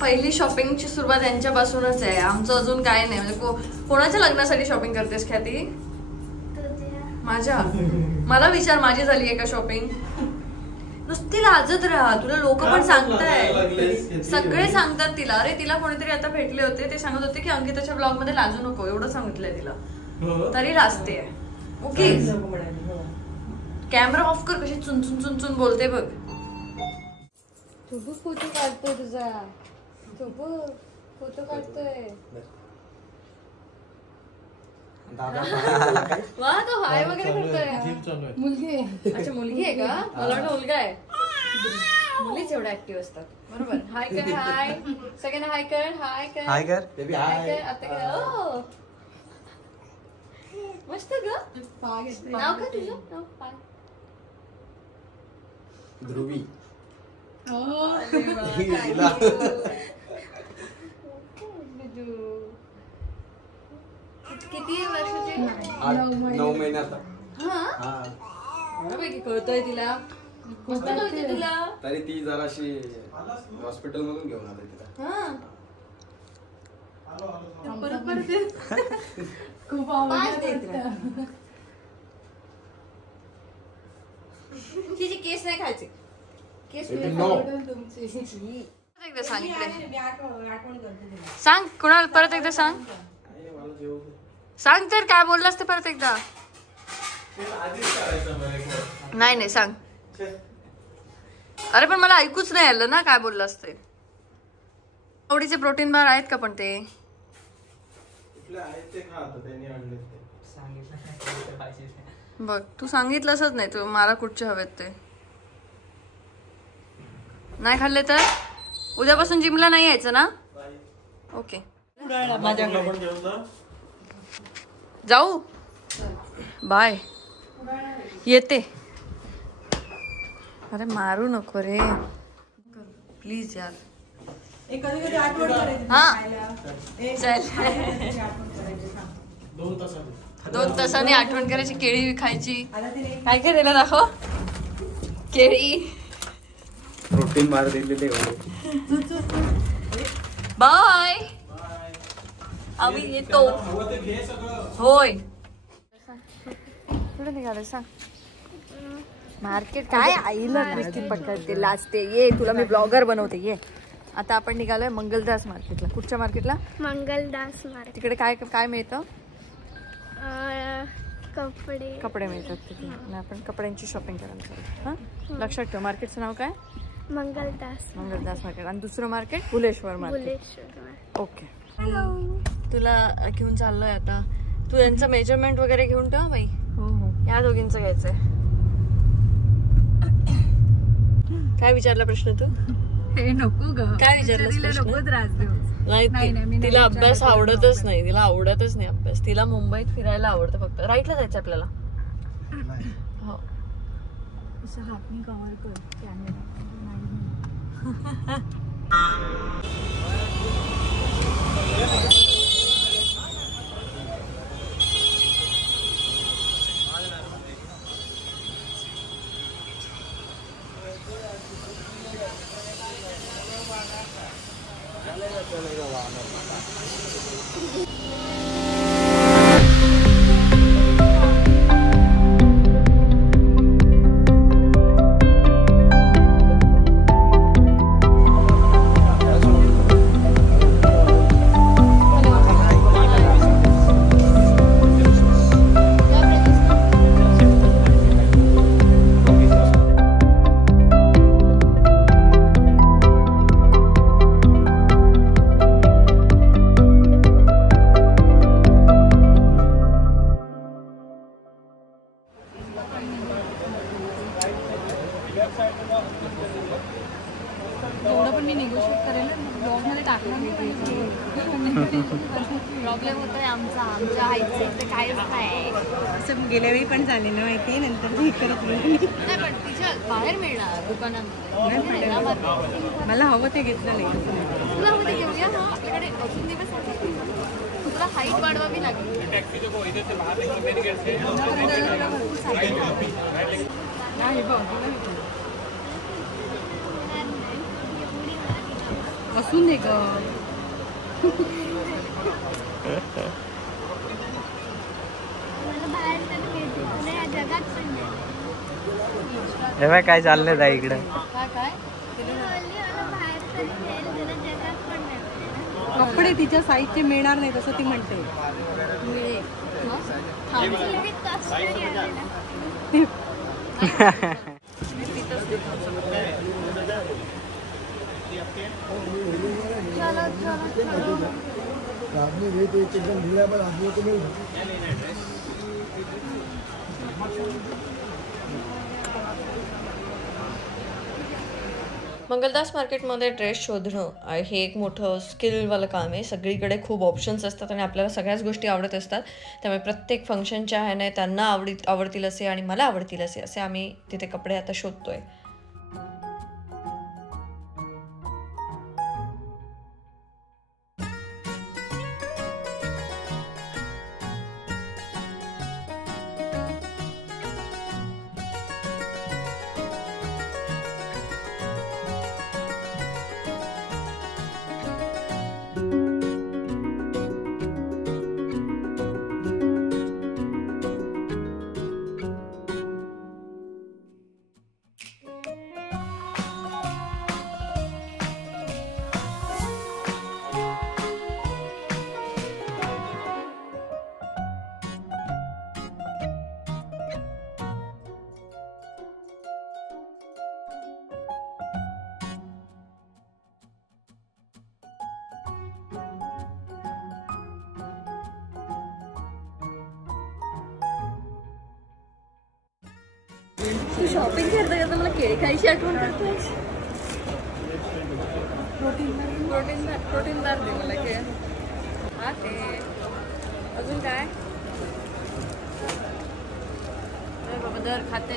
पहिली शॉपिंगची सुरुवात यांच्यापासूनच आहे. आमचं अजून काय नाही. म्हणजे कोणाच्या लग्नासाठी शॉपिंग करतेस ख्याती? माझ्या. मला विचार माझी झाली आहे का शॉपिंग? नुसती लाजत राहा. तुला लोक पण सांगताय, सगळे सांगतात तिला. अरे तिला कोणीतरी आता भेटले होते, ते सांगत होते की अंकिताच्या ब्लॉग मध्ये लाजू नको, एवढं सांगितलंय तिला, तरी लाजते. ओके कॅमेरा ऑफ कर. कशी चुनचुन चुनचुन बोलते बघ. तू फोटो काढतोय तुझा, तू फोटो काढतोय. वा तो हाय वगैरे करतोय. मुलगी आहे. अच्छा मुलगी आहे का? मला वाटतं मुलगा आहे. मुलीच एवढ्या ऍक्टिव्ह असतात. बरोबर. हाय कर. हाय सगळ्यांना हाय कर. हाय कर. हाय कर बेबी. हाय कर. आता कर. मस्त ग. नाव काय तुझं? नाव काय? ध्रुवी. किती वर्षाची? 9 महिन्याचा. कळतोय तिला. मस्त कळतोय तिला. तरी ती जराशी हॉस्पिटल मधून घेऊन आले तिला. परत परत खूप आवडत. तिचे केस नाही खायचे. केस एकदा सांग कुणाला. परत एकदा सांग. सांग तर काय बोललास ते परत एकदा. नाही नाही सांग. अरे पण मला ऐकूच नाही आलं ना काय बोललास ते. आवडीचे प्रोटीन बार आहेत का पण ते? बघ तू सांगितलंच नाही. तू मला कुठचे हवेत ते. नाही खाल्ले तर उद्यापासून जिमला नाही यायचं ना? ओके जाऊ. बाय. येते. अरे मारू नको रे प्लीज यार. हा चल. 2 तासांनी आठवण करायची. केळी खायची. काय केलेलं दाखव. केळी प्रोटीन बार दिलेले. बाय. आम्ही येतो. होय कुठे निघाले सांग. मार्केट काय आईला नुसती पकडते लाजते. ये तुला मी ब्लॉगर बनवते. ये आता आपण निघालोय मंगलदास मार्केटला. कुठच्या मार्केटला? मंगलदास मार्केट. तिकडे काय काय मिळतं? कपडे मिळतात तिथे. आपण कपड्यांची शॉपिंग करायला चालू. हा लक्षात ठेव. मार्केटचं नाव काय? मंगलदास मार्केट. आणि दुसरं मार्केट भुलेश्वर मार्केट. ओके तुला घेऊन चाललोय आता. तू यांचं मेजरमेंट वगैरे घेऊन ठेव बाई. या दोघींचं घ्यायचंय. काय विचारला प्रश्न तू? हे नको ग. काय विचारलं? नाही तिला अभ्यास आवडतच नाही. तिला आवडतच नाही अभ्यास. तिला मुंबईत फिरायला आवडतं फक्त. राईटला जायचं आपल्याला. हो हातनी कव्हर कर कॅमेरा. एवढं पण मी निगोशिएट करेल. ब्लॉग मध्ये टाकणार नाही. प्रॉब्लेम होतोय आमच्या आईचं इथे काहीच नाही. असं गेल्या वेळी पण झाले ना माहिती. नंतर हे करत नाही पण तिच्या बाहेर मिळणार दुकानामध्ये. मला हवं ते घेतलं नाही. तुला हवं ते घेऊया. हा आपल्याकडे अजून दिवस तुला हाईट वाढवावी लागेल. बसून दे ग. मला बाहेर तर मिळते तुला या जगात पण नाही. हे बघ काय चाललंय ताई इकडे. काय काय ती बोलली मला बाहेर तर मिळेल तुला जगात पण नाही मिळणार. कपडे तिच्या साईजचे मिळणार नाही तसं ती म्हणते. मिळेल. किती कॉस्टली आहे ना. चलो चलो चलो. मंगलदास मार्केटमध्ये ड्रेस शोधणं हे एक मोठं स्किलवालं काम आहे. सगळीकडे खूप ऑप्शन्स असतात आणि आपल्याला सगळ्याच गोष्टी आवडत असतात. त्यामुळे प्रत्येक फंक्शनच्या ह्याने त्यांना आवडतील असे आणि मला आवडतील असे आम्ही तिथे कपडे आता शोधतोय. तू शॉपिंग करता करता मला केळी खायची आठवण करतेस. प्रोटीनदार दे मला केळ. हा ते अजून काय बाबा दर खाते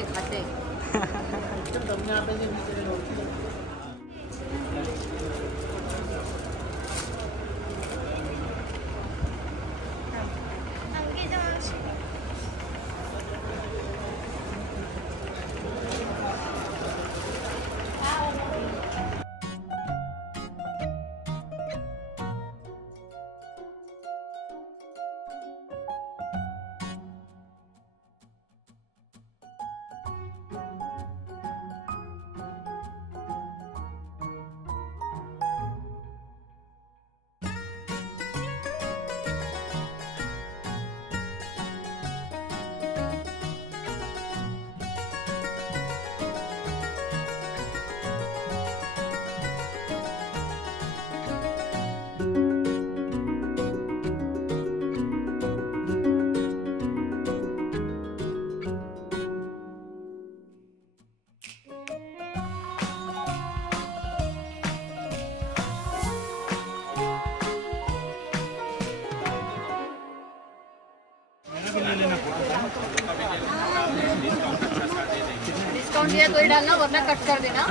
डिस्काउंट दिया तो ही डालना वरना कट कर देना.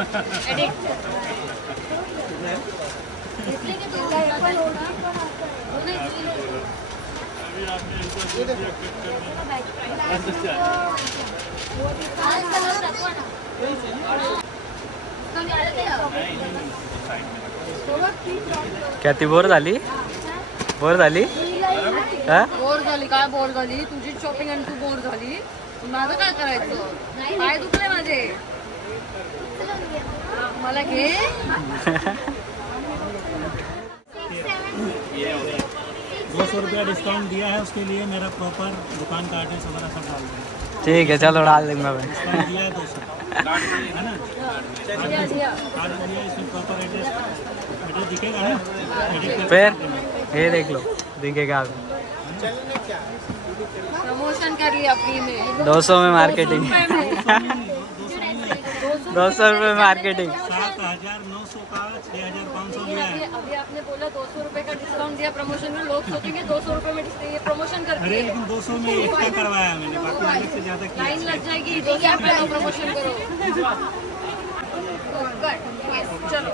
एडिट क्या ती बोर झाली? बोर झाली? बोर झाली काय? बोर झाली तुझी शॉपिंग आणि तू बोर झाली. माझं काय करायचं? पाय दुखले माझे. मला घे. 200 रुपया डिस्काउंट दिया है उसके लिए मेरा प्रॉपर दुकान का एड्रेस वगैरह सब डाल देंगे. ठीक है चलो डाल देंगे मैं. डिस्काउंट दिया है 200 है ना. कार्ड दिया इसमें प्रॉपर एड्रेस दिखेगा ना. फिर ये देख लो दिखेगा. प्रमोशन कर लिया फ्री में. 200 में मार्केटिंग. 200 रुपये मार्केटिंग. 7,900 का 6,500 लिया है. अभी आपने बोला 200 रुपए का डिस्काउंट दिया प्रमोशन में. लोग सोचेंगे 200 रुपए में ये प्रमोशन करती अरे है. लेकिन 200 में एक्स्ट्रा करवाया मैंने. बाकी अलग से ज़्यादा किया. लाइन लग जाएगी. 200 रुपए का प्रमोशन करो. चलो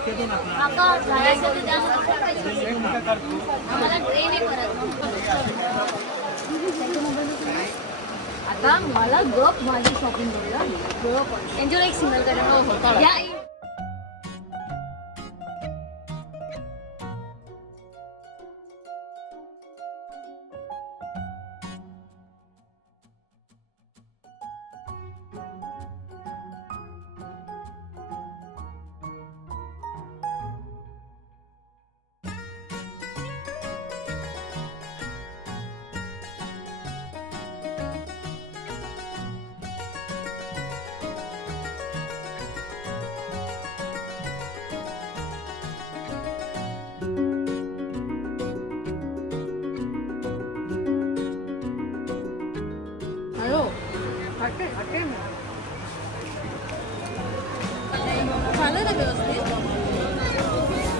आता मला गप माझी शॉपिंग करूया. गप एन्जॉय एक सिंगल करेन होता. चालेल ना व्यवस्थित?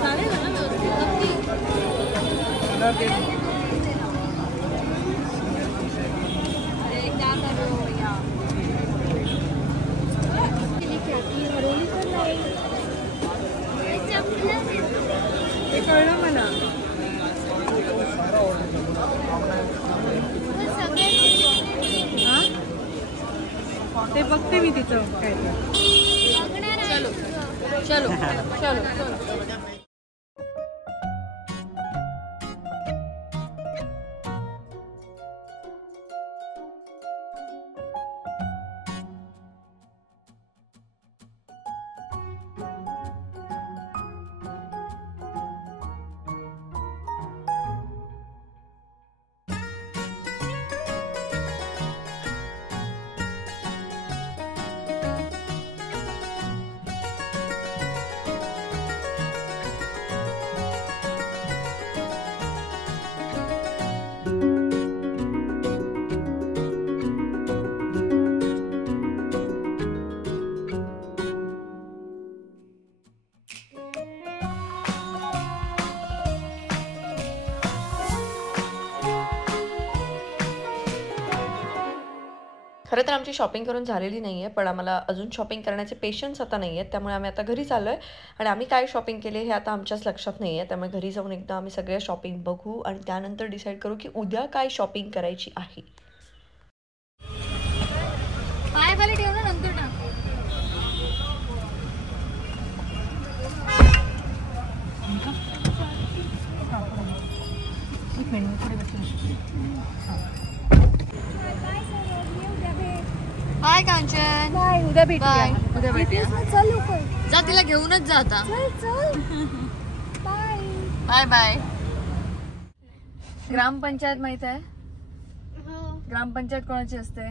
चालेल ना व्यवस्थित? नक्की. अरे क्या कर रहे हो भैया? हे कळलं मला. ते बघते मी तिचं काय ते. चलो चलो चलो चलो. खरं तर आमची शॉपिंग करून झालेली नाही आहे, पण आम्हाला अजून शॉपिंग करण्याचे पेशन्स आता नाही आहेत. त्यामुळे आम्ही आता घरी चाललो आहे आणि आम्ही काय शॉपिंग केले हे आता आमच्याच लक्षात नाही आहे. त्यामुळे घरी जाऊन एकदा आम्ही सगळे शॉपिंग बघू आणि त्यानंतर डिसाईड करू की उद्या काय शॉपिंग करायची आहे. पाय खाली ठेव ना नंतर ना. बाय कांचन. बाय, उद्या भेटूया. उद्या भेटूया. चल लवकर. जा तिला घेऊनच जा आता. चल बाय. Bye bye. ग्रामपंचायत माहित आहे? हो ग्रामपंचायत कोणाची असते?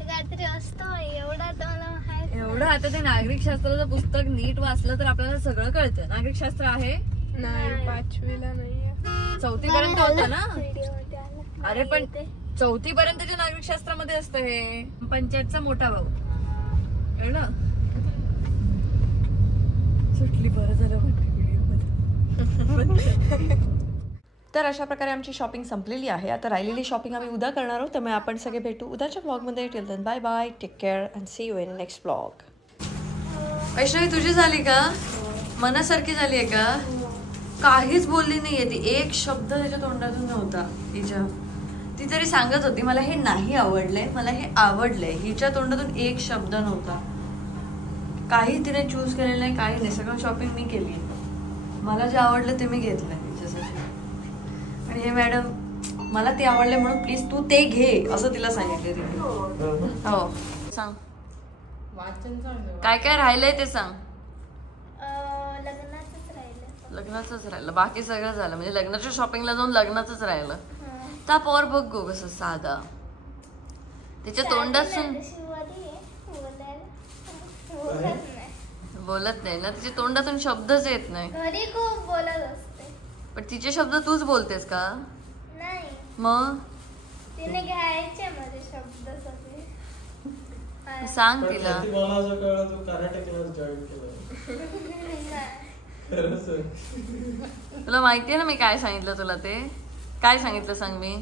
रात्री असतो एवढा तर मला माहित. एवढं आता ते नागरिक शास्त्राचं पुस्तक नीट वाचलं तर आपल्याला सगळं कळतं. नागरिक शास्त्र आहे? नाही. 5वीला नाहीये. 4थी पर्यंत होतं ना? व्हिडिओमध्ये आलं. अरे पण 4थी पर्यंतच्या नागरिक शास्त्रामध्ये असतं हे. पंचायतचा मोठा भाऊ कळलं? सुटली बरं झालं व्हिडिओमध्ये. तर अशा प्रकारे आमची शॉपिंग संपलेली आहे. आता राहिलेली शॉपिंग आम्ही उद्या करणार आहोत. त्यामुळे आपण सगळे भेटू उद्याच्या ब्लॉगमध्ये. Till then bye bye, take care and see you in next blog. Vaishnavi तुझी झाली का? मनासारखी झाली आहे का? काहीच बोलली नाहीये ती. एक शब्द त्याच्या तोंडातून नव्हता तिच्या. ती तरी सांगत होती मला हे नाही आवडलंय, मला हे आवडलंय. हिच्या तोंडातून एक शब्द नव्हता. काही तिने चूज केलेलं नाही, काही नाही. सगळं शॉपिंग मी केली. मला जे आवडलं ते मी घेतलंय तिच्यासाठी. आणि हे मॅडम मला ते आवडले म्हणून प्लीज तू ते घे असं तिला सांगितलं तिने. हो सांग काय काय राहिलंय ते सांग. लग्नाचंच राहिलं. लग्नाचंच राहिलं, बाकी सगळं झालं. म्हणजे लग्नाच्या शॉपिंगला जाऊन लग्नाचंच राहिलं. तापावर बघ गो कसं साधा. त्याच्या तोंडातून बोलत नाही ना, तिच्या तोंडातून शब्दच येत नाही. घरी खूप बोलत असते पण तिचे शब्द तूच बोलतेस का? नाही. मग तिने घ्यायचे माझे शब्द सगळे. सांग तिला. तुला माहितीये ना मी काय सांगितलं तुला. ते काय सांगितलं सांग मी.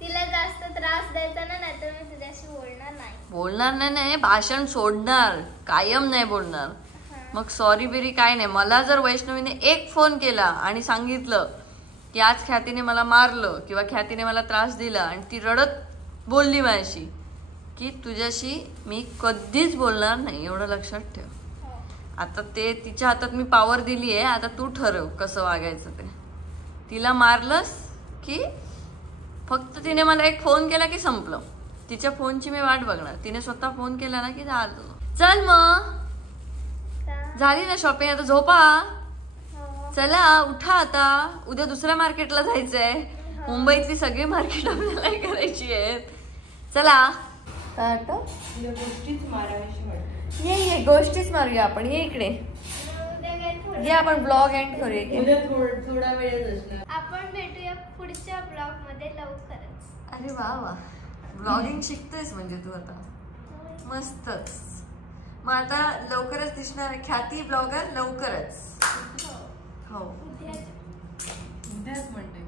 तिला जास्त त्रास द्यायचा ना, नाहीतर मी तुझ्याशी बोलणार नाही. बोलणार नाही, भाषण सोडणार, कायम नाही बोलणार. मग सॉरी बिरी काय नाही. मला जर वैष्णवीने एक फोन केला आणि सांगितलं की आज ख्यातीने मला मारलं किंवा ख्यातीने मला त्रास दिला आणि ती रडत बोलली माझ्याशी, की तुझ्याशी मी कधीच बोलणार नाही, एवढं लक्षात ठेव. आता ते तिच्या हातात मी पावर दिली आहे. आता तू ठरव कसं वागायचं ते. तिला मारलंस की फक्त तिने मला एक फोन केला की संपलं. तिच्या फोनची मी वाट बघणार. तिने स्वतः फोन केला ना की झालं. चल मग झाली ना शॉपिंग, आता झोपा. चला उठा आता, उद्या दुसऱ्या मार्केटला जायचंय. मुंबईतली सगळी मार्केट आपल्याला करायची आहेत. चला ये गोष्टीच मारूया आपण. ये इकडे ये, आपण ब्लॉग एंड करूया. थोडा वेळ आपण भेटूया पुढच्या ब्लॉग मध्ये लवकरच. अरे वा वा, ब्लॉगिंग शिकतेस म्हणजे तू आता. मस्तच. मग आता लवकरच दिसणार आहे ख्याती ब्लॉगर लवकरच. हो उद्याच म्हणते.